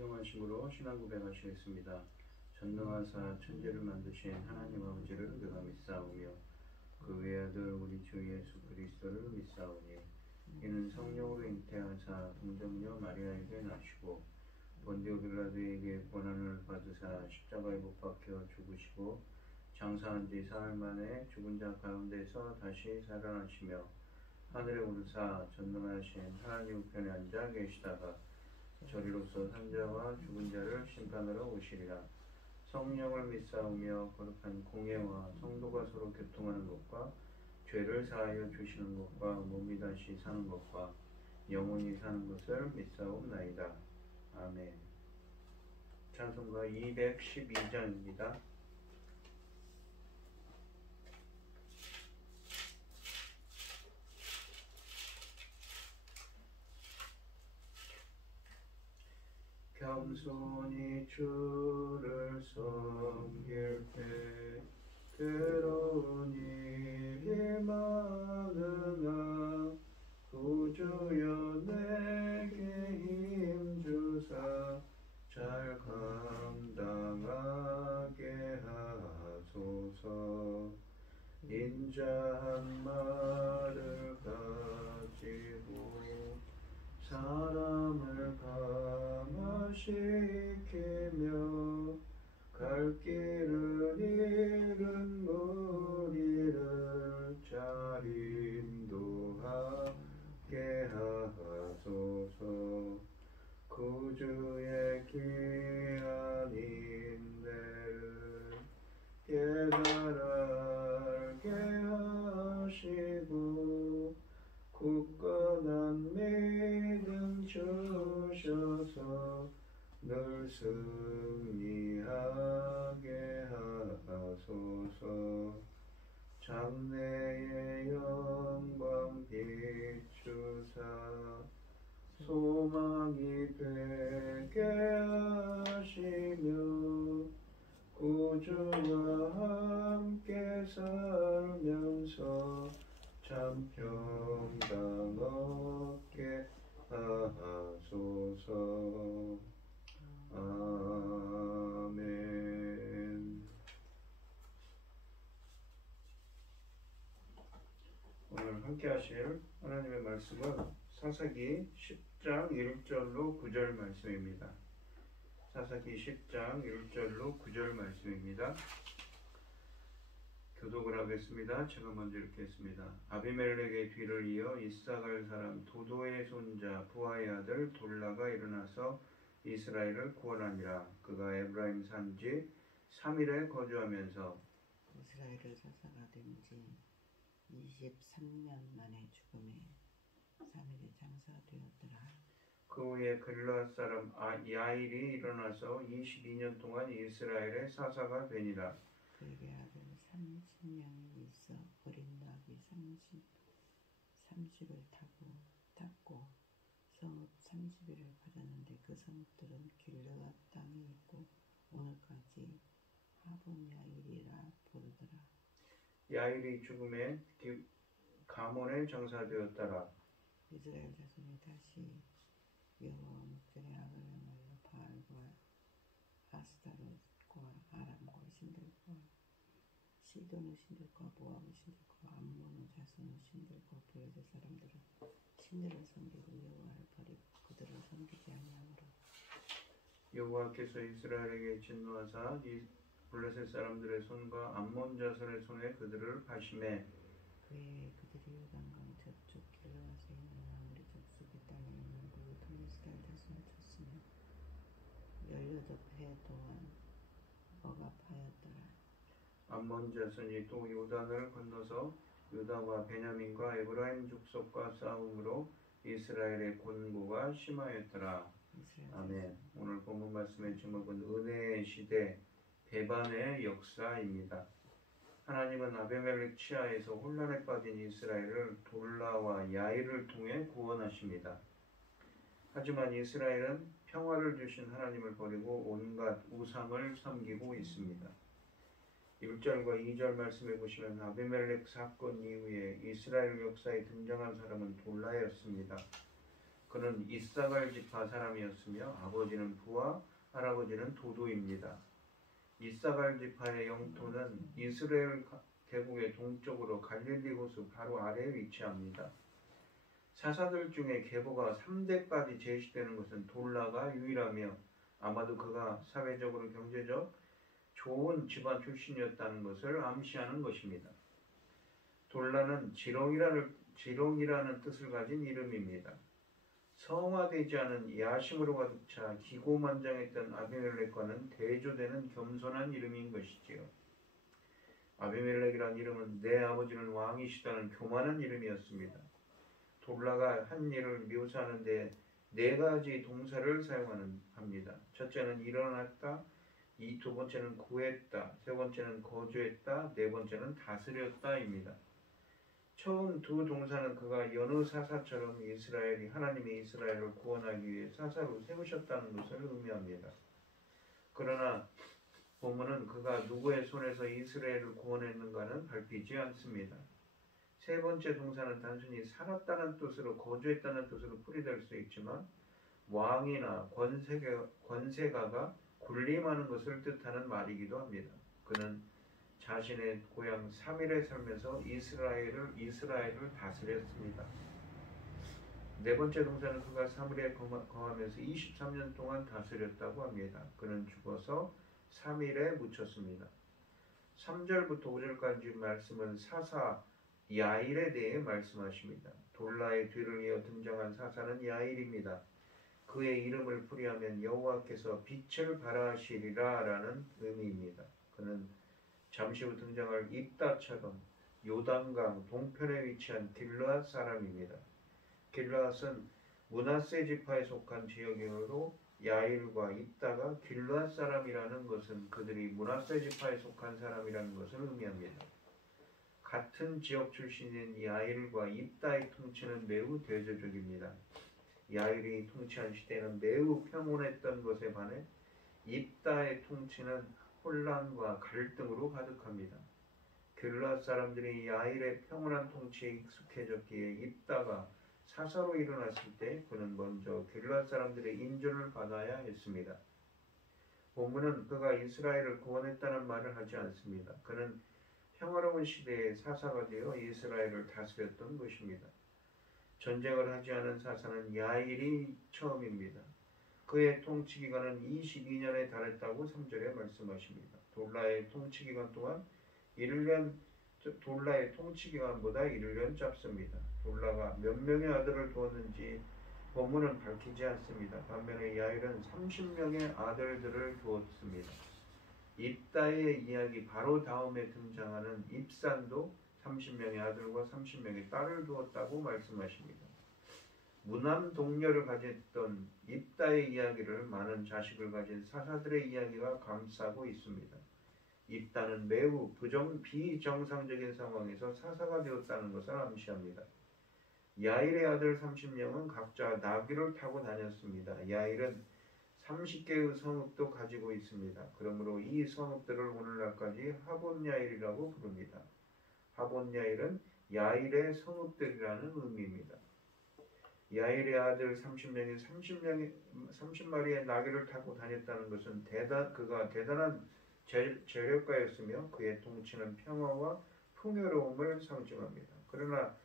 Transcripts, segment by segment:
순종하심으로 신앙 고백하시겠습니다. 전능하사 천지를 만드신 하나님 아버지를 내가 믿사오며 그 외아들 우리 주 예수 그리스도를 믿사오니 이는 성령으로 잉태하사 동정녀 마리아에게 나시고 본디오 빌라도에게 고난을 받으사 십자가에 못 박혀 죽으시고 장사한 지 사흘 만에 죽은 자 가운데서 다시 살아나시며 하늘에 오르사 전능하신 하나님 우편에 앉아 계시다가 저리로서 산자와 죽은 자를 심판하러 오시리라. 성령을 믿사오며 거룩한 공예와 성도가 서로 교통하는 것과 죄를 사하여 주시는 것과 몸이 다시 사는 것과 영원히 사는 것을 믿사옵나이다. 아멘. 찬송가 212장입니다. 겸손히 주를 섬길 때 괴로운 일이 많으나 구주여 내게 힘주사 잘 감당하게 하소서. 인자한 말을 가지고 사람을 감화시키며 갈 길을 잃은 무리를 잘 인도하게 하소서. 구주의 귀한 인내를 깨달게 하시고 굳건한 믿음 주셔서 늘 승리하게 하소서. 장래의 영광 비추사 소망이 되게 하시며 구주와 함께 살면서 참 평강 얻게 하소서. 아멘. 오늘 함께 하실 하나님의 말씀은 사사기 10장 1절로 9절 말씀입니다. 사사기 10장 1절로 9절 말씀입니다. 교독을 하겠습니다. 제가 먼저 읽겠습니다. 아비멜렉의 뒤를 이어 이사갈 사람 도도의 손자 부하의 아들 돌라가 일어나서 이스라엘을 구원하니라. 그가 에브라임 산지 3일에 거주하면서 이스라엘을 사사가 된 지 23년 만에 죽음에 3일에 장사되었더라. 그 후에 글르앗 사람 야일이 일어나서 22년 동안 이스라엘의 사사가 되니라. 그에게 아들 30명이 있어 어린 나귀 30을 탔고 성읍 30일을 가졌는데 그 성읍들은 길르앗 땅에 있고 오늘까지 하본야일이라 부르더라. 야일이 죽음에 가몬에 장사되었더라. 이스라엘 자손이 다시 여호와 목전에 악을 행하여 바알과 아스타롯과 아람과 신들과 시돈의 신들과 모압의 신들과 암몬의 자손의 신들과 블레셋 사람들은 신들을 섬기고 여호와를 버리고 그들을 섬기지 아니하므로 여호와께서 이스라엘에게 진노하사 이 블레셋 사람들의 손과 암몬 자손의 손에 그들을 파심해 그의 그들이 요단강 저쪽 길르앗에 있는 아모리 족속의 땅에 있는 모든 이스라엘 자손을 쳤으며 18해 동안 억압하였더라. 암몬 자손이 또 요단을 건너서 유다와 베냐민과 에브라임 족속과 싸움으로 이스라엘의 곤고가 심하였더라. 아멘. 오늘 본문 말씀의 제목은 은혜의 시대 배반의 역사입니다. 하나님은 아비멜렉 치하에서 혼란에 빠진 이스라엘을 돌라와 야일을 통해 구원하십니다. 하지만 이스라엘은 평화를 주신 하나님을 버리고 온갖 우상을 섬기고 있습니다. 1절과 2절 말씀해 보시면 아비멜렉 사건 이후에 이스라엘 역사에 등장한 사람은 돌라였습니다. 그는 이사갈 지파 사람이었으며 아버지는 부하, 할아버지는 도도입니다. 이사갈 지파의 영토는 이스라엘 대국의 동쪽으로 갈릴리 호수 바로 아래에 위치합니다. 사사들 중에 계보가 3대까지 제시되는 것은 돌라가 유일하며 아마도 그가 사회적으로 경제적 좋은 집안 출신이었다는 것을 암시하는 것입니다. 돌라는 지렁이라는 뜻을 가진 이름입니다. 성화되지 않은 야심으로 가득 차 기고만장했던 아비멜렉과는 대조되는 겸손한 이름인 것이지요. 아비멜렉이란 이름은 내 아버지는 왕이시다는 교만한 이름이었습니다. 돌라가 한 일을 묘사하는데 4가지 동사를 사용합니다. 첫째는 일어났다, 두 번째는 구했다, 세 번째는 거주했다, 네 번째는 다스렸다입니다. 처음 두 동사는 그가 여느 사사처럼 하나님이 이스라엘을 구원하기 위해 사사로 세우셨다는 것을 의미합니다. 그러나 본문은 그가 누구의 손에서 이스라엘을 구원했는가는 밝히지 않습니다. 세 번째 동사는 단순히 살았다는 뜻으로 거주했다는 뜻으로 풀이될 수 있지만 왕이나 권세가가 군림하는 것을 뜻하는 말이기도 합니다. 그는 자신의 고향 사밀에 살면서 이스라엘을 다스렸습니다. 네 번째 동사는 그가 사밀에 거하면서 23년 동안 다스렸다고 합니다. 그는 죽어서 사밀에 묻혔습니다. 3절부터 5절까지 말씀은 사사 야일에 대해 말씀하십니다. 돌라의 뒤를 이어 등장한 사사는 야일입니다. 그의 이름을 풀이하면 여호와께서 빛을 발하시리라 라는 의미입니다. 그는 잠시 후 등장할 입다처럼 요단강 동편에 위치한 길르앗 사람입니다. 길르앗은 므낫세 지파에 속한 지역이므로 야일과 입다가 길르앗 사람이라는 것은 그들이 므낫세 지파에 속한 사람이라는 것을 의미합니다. 같은 지역 출신인 야일과 입다의 통치는 매우 대조적입니다. 야일이 통치한 시대는 매우 평온했던 것에 반해 입다의 통치는 혼란과 갈등으로 가득합니다. 길르앗 사람들이 야일의 평온한 통치에 익숙해졌기에 입다가 사사로 일어났을 때 그는 먼저 길르앗 사람들의 인정을 받아야 했습니다. 본문은 그가 이스라엘을 구원했다는 말을 하지 않습니다. 그는 평화로운 시대의 사사가 되어 이스라엘을 다스렸던 것입니다. 전쟁을 하지 않은 사사는 야일이 처음입니다. 그의 통치 기간은 22년에 달했다고 3절에 말씀하십니다. 돌라의 통치 기간 또한 돌라의 통치 기간보다 1년 짧습니다. 돌라가 몇 명의 아들을 두었는지 본문은 밝히지 않습니다. 반면에 야일은 30명의 아들들을 두었습니다. 입다의 이야기 바로 다음에 등장하는 입산도 30명의 아들과 30명의 딸을 두었다고 말씀하십니다. 무남 동료를 가졌던 입다의 이야기를 많은 자식을 가진 사사들의 이야기가 감싸고 있습니다. 입다는 매우 비정상적인 상황에서 사사가 되었다는 것을 암시합니다. 야일의 아들 30명은 각자 나귀를 타고 다녔습니다. 야일은 30개의 성읍도 가지고 있습니다. 그러므로 이 성읍들을 오늘날까지 하본야일이라고 부릅니다. 하본야일은 야일의 성읍들이라는 의미입니다. 야일의 아들 30마리의 나귀를 타고 다녔다는 것은 그가 대단한 재력가였으며 그의 통치는 평화와 풍요로움을 상징합니다. 그러나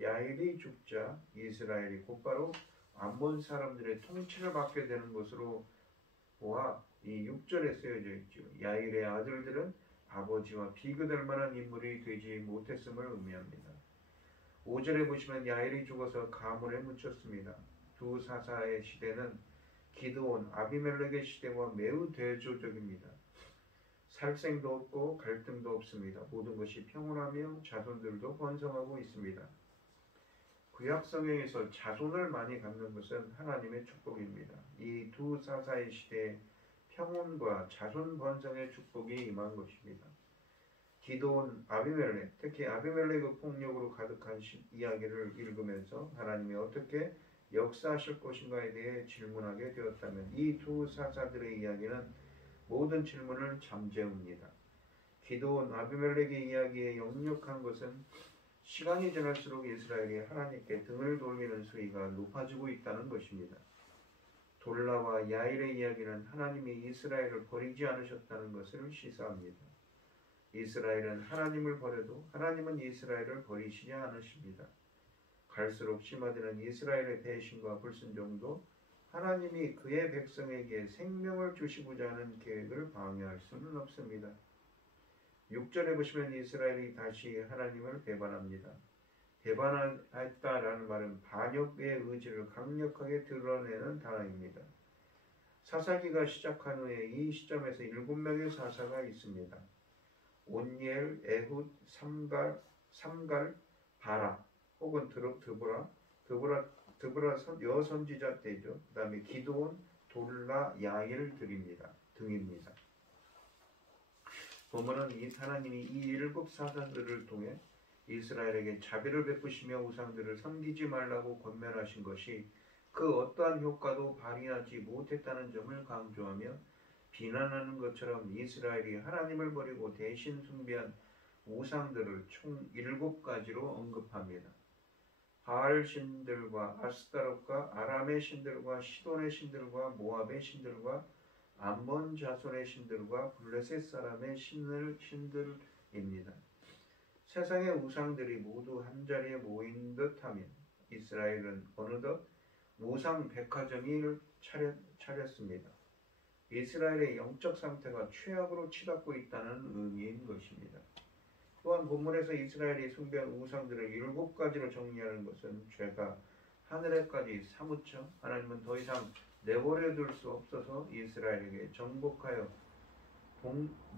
야일이 죽자 이스라엘이 곧바로 암몬 사람들의 통치를 받게 되는 것으로 보아 이 6절에 쓰여져 있죠. 야일의 아들들은 아버지와 비교될 만한 인물이 되지 못했음을 의미합니다. 5절에 보시면 야일이 죽어서 가문에 묻혔습니다. 두 사사의 시대는 기드온, 아비멜렉의 시대와 매우 대조적입니다. 살생도 없고 갈등도 없습니다. 모든 것이 평온하며 자손들도 번성하고 있습니다. 구약 성경에서 자손을 많이 갖는 것은 하나님의 축복입니다. 이 두 사사의 시대에 평온과 자손 번성의 축복이 임한 것입니다. 기드온, 아비멜렉, 특히 아비멜렉의 폭력으로 가득한 이야기를 읽으면서 하나님이 어떻게 역사하실 것인가에 대해 질문하게 되었다면 이 두 사사들의 이야기는 모든 질문을 잠재웁니다. 기드온, 아비멜렉의 이야기에 역력한 것은 시간이 지날수록 이스라엘이 하나님께 등을 돌리는 수위가 높아지고 있다는 것입니다. 돌라와 야일의 이야기는 하나님이 이스라엘을 버리지 않으셨다는 것을 시사합니다. 이스라엘은 하나님을 버려도 하나님은 이스라엘을 버리시지 않으십니다. 갈수록 심화되는 이스라엘의 배신과 불순종도 하나님이 그의 백성에게 생명을 주시고자 하는 계획을 방해할 수는 없습니다. 6절에 보시면 이스라엘이 다시 하나님을 배반합니다. 배반했다라는 말은 반역의 의지를 강력하게 드러내는 단어입니다. 사사기가 시작한 후에 이 시점에서 7명의 사사가 있습니다. 온니엘, 에훗, 삼갈, 바라 혹은 드보라 여선지자 때죠. 그 다음에 기드온, 돌라, 야일 등입니다. 본문은 하나님이 이 7 사사들을 통해 이스라엘에게 자비를 베푸시며 우상들을 섬기지 말라고 권면하신 것이 그 어떠한 효과도 발휘하지 못했다는 점을 강조하며 비난하는 것처럼 이스라엘이 하나님을 버리고 대신 숭배한 우상들을 총 7가지로 언급합니다. 바알 신들과 아스타롯과 아람의 신들과 시돈의 신들과 모압의 신들과 암몬 자손의 신들과 블레셋 사람의 신들입니다. 세상의 우상들이 모두 한자리에 모인 듯하면 이스라엘은 어느덧 우상 백화점을 차렸습니다. 이스라엘의 영적 상태가 최악으로 치닫고 있다는 의미인 것입니다. 또한 본문에서 이스라엘이 숭배한 우상들을 7가지로 정리하는 것은 죄가 하늘에까지 사무쳐 하나님은 더 이상 내버려둘 수 없어서 이스라엘에게 정복하여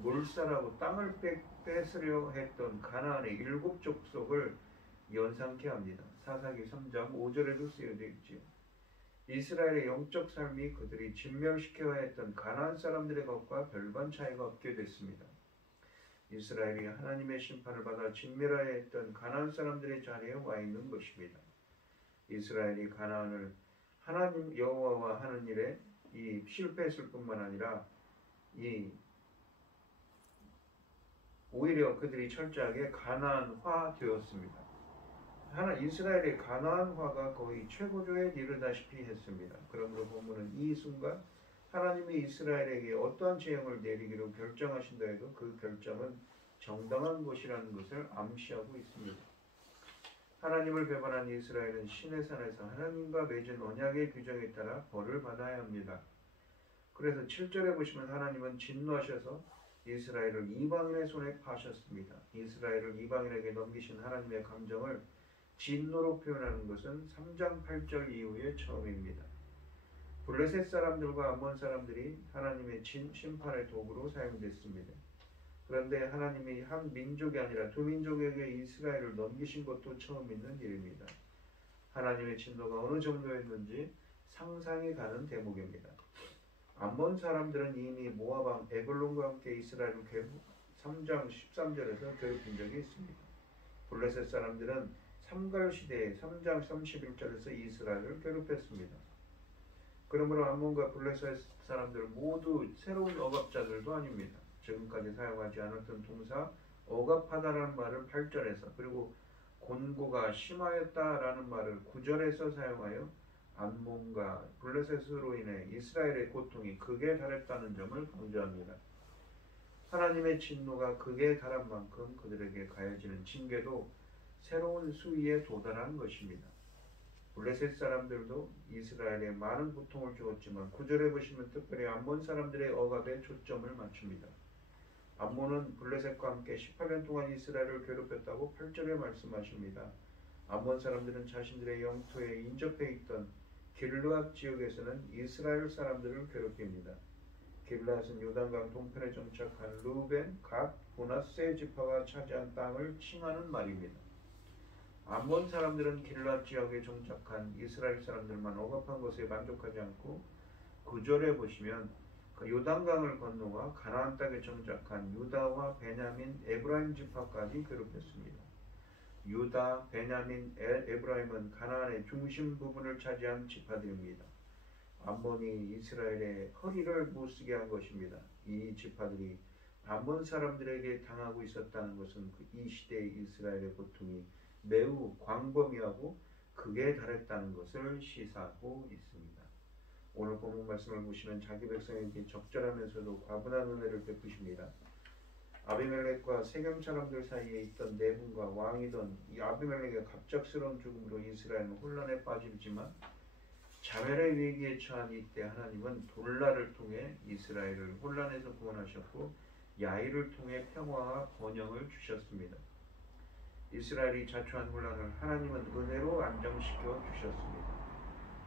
몰살하고 땅을 뺏으려 했던 가나안의 7 족속을 연상케 합니다. 사사기 3장 5절에도 쓰여져 있지요. 이스라엘의 영적 삶이 그들이 진멸시켜야 했던 가나안 사람들의 것과 별반 차이가 없게 됐습니다. 이스라엘이 하나님의 심판을 받아 진멸하여 했던 가나안 사람들의 자리에 와 있는 것입니다. 이스라엘이 가나안을 하나님 여호와와 하는 일에 실패했을 뿐만 아니라 오히려 그들이 철저하게 가나안화 되었습니다. 이스라엘의 가나안화가 거의 최고조에 이르다시피 했습니다. 그러므로 본문은 이 순간 하나님이 이스라엘에게 어떠한 재앙을 내리기로 결정하신다 해도 그 결정은 정당한 것이라는 것을 암시하고 있습니다. 하나님을 배반한 이스라엘은 시내산에서 하나님과 맺은 언약의 규정에 따라 벌을 받아야 합니다. 그래서 7절에 보시면 하나님은 진노하셔서 이스라엘을 이방인의 손에 파셨습니다. 이스라엘을 이방인에게 넘기신 하나님의 감정을 진노로 표현하는 것은 3장 8절 이후에 처음입니다. 블레셋 사람들과 암몬 사람들이 하나님의 심판의 도구로 사용됐습니다. 그런데 하나님이 한 민족이 아니라 두 민족에게 이스라엘을 넘기신 것도 처음 있는 일입니다. 하나님의 진노가 어느 정도였는지 상상이 가는 대목입니다. 암몬 사람들은 이미 모압 왕 에글론과 함께 이스라엘을 3장 13절에서 괴롭힌 적이 있습니다. 블레셋 사람들은 삼갈 시대에 3장 31절에서 이스라엘을 괴롭혔습니다. 그러므로 암몬과 블레셋 사람들은 모두 새로운 억압자들도 아닙니다. 지금까지 사용하지 않았던 동사 억압하다라는 말을 8절에서 그리고 곤고가 심하였다라는 말을 9절에서 사용하여 암몬과 블레셋으로 인해 이스라엘의 고통이 극에 달했다는 점을 강조합니다. 하나님의 진노가 극에 달한 만큼 그들에게 가해지는 징계도 새로운 수위에 도달한 것입니다. 블레셋 사람들도 이스라엘에 많은 고통을 주었지만 9절에 보시면 특별히 암몬 사람들의 억압에 초점을 맞춥니다. 암몬은 블레셋과 함께 18년 동안 이스라엘을 괴롭혔다고 8절에 말씀하십니다. 암몬 사람들은 자신들의 영토에 인접해 있던 길르앗 지역에서는 이스라엘 사람들을 괴롭힙니다. 길르앗은 요단강 동편에 정착한 루벤, 갓, 므낫세 지파가 차지한 땅을 칭하는 말입니다. 암몬 사람들은 길르앗 지역에 정착한 이스라엘 사람들만 억압한 것에 만족하지 않고 9절에 보시면 그 요단강을 건너와 가나안 땅에 정착한 유다와 베냐민, 에브라임 지파까지 괴롭혔습니다. 유다, 베냐민, 에브라임은 가나안의 중심 부분을 차지한 지파들입니다. 암몬이 이스라엘의 허리를 못쓰게 한 것입니다. 이 지파들이 암몬 사람들에게 당하고 있었다는 것은 이 시대의 이스라엘의 고통이 매우 광범위하고 극에 달했다는 것을 시사하고 있습니다. 오늘 본문 말씀을 보시면 자기 백성에게 적절하면서도 과분한 은혜를 베푸십니다. 아비멜렉과 세겜 사람들 사이에 있던 내분과 왕이던 이 아비멜렉의 갑작스러운 죽음으로 이스라엘은 혼란에 빠지지만 자멸의 위기에 처한 이때 하나님은 돌라를 통해 이스라엘을 혼란에서 구원하셨고 야일을 통해 평화와 번영을 주셨습니다. 이스라엘이 자초한 혼란을 하나님은 은혜로 안정시켜 주셨습니다.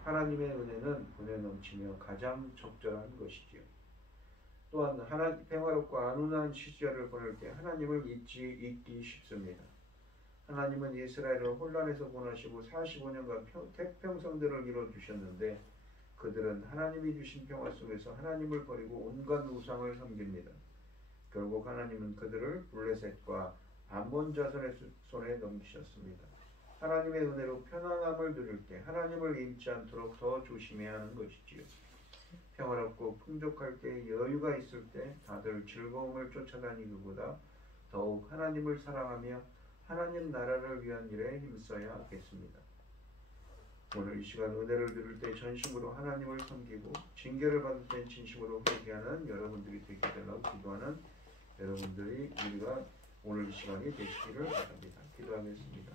하나님의 은혜는 분에 넘치며 가장 적절한 것이지요. 또한 평화롭고 안온한 시절을 보낼 때 하나님을 잊기 쉽습니다. 하나님은 이스라엘을 혼란에서 구원하시고 45년간 태평성대를 이루어주셨는데 그들은 하나님이 주신 평화 속에서 하나님을 버리고 온갖 우상을 섬깁니다. 결국 하나님은 그들을 블레셋과 암몬 자손의 손에 넘기셨습니다. 하나님의 은혜로 편안함을 누릴 때 하나님을 잊지 않도록 더 조심해야 하는 것이지요. 평화롭고 풍족할 때 여유가 있을 때 다들 즐거움을 쫓아다니기보다 더욱 하나님을 사랑하며 하나님 나라를 위한 일에 힘써야 하겠습니다. 오늘 이 시간 은혜를 누릴 때 전심으로 하나님을 섬기고 징계를 받을 때 진심으로 회개하는 여러분들이 되게 달라고 기도하는 여러분들이 우리가 오늘 이 시간이 되시기를 바랍니다. 기도하겠습니다.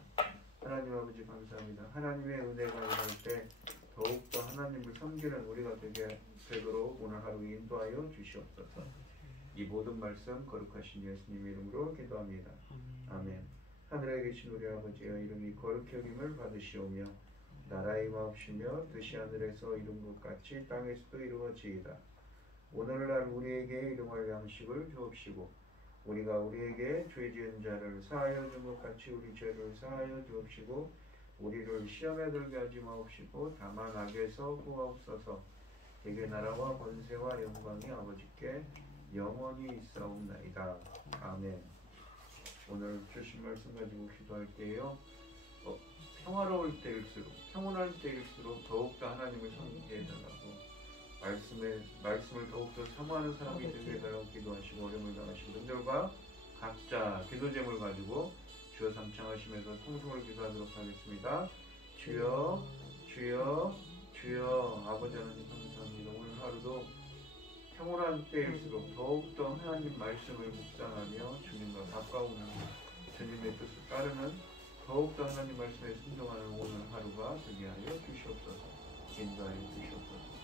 하나님 아버지 감사합니다. 하나님의 은혜가 임할 때 더욱더 하나님을 섬기는 우리가 되도록 오늘 하루 인도하여 주시옵소서. 이 모든 말씀 거룩하신 예수님의 이름으로 기도합니다. 아멘. 하늘에 계신 우리 아버지의 이름이 거룩히 여김을 받으시오며 나라의 마옵시며 뜻이 하늘에서 이룬 것 같이 땅에서도 이루어지이다. 오늘날 우리에게 일용할 양식을 주옵시고 우리가 우리에게 죄 지은 자를 사하여 준 것 같이 우리 죄를 사하여 주옵시고 우리를 시험에 들게 하지 마옵시고 다만 악에서 구하옵소서. 대개 나라와 권세와 영광이 아버지께 영원히 있사옵나이다. 아멘. 오늘 주신 말씀 가지고 기도할게요. 평화로울 때일수록 평온할 때일수록 더욱더 하나님을 섬기게 해달라고 말씀을 더욱더 사모하는 사람이 되게 해달라고 기도하시고 어려움을 당하신 분들과 각자 기도 제목을 가지고 주여 삼창하시면서 통성을 기도하도록 하겠습니다. 주여 주여 주여. 아버지 하나님 감사합니다. 오늘 하루도 평온한 때일수록 더욱더 하나님 말씀을 묵상하며 주님과 가까우는 주님의 뜻을 따르는 더욱더 하나님 말씀에 순종하는 오늘 하루가 되게 하여 주시옵소서. 인도하여 주시옵소서.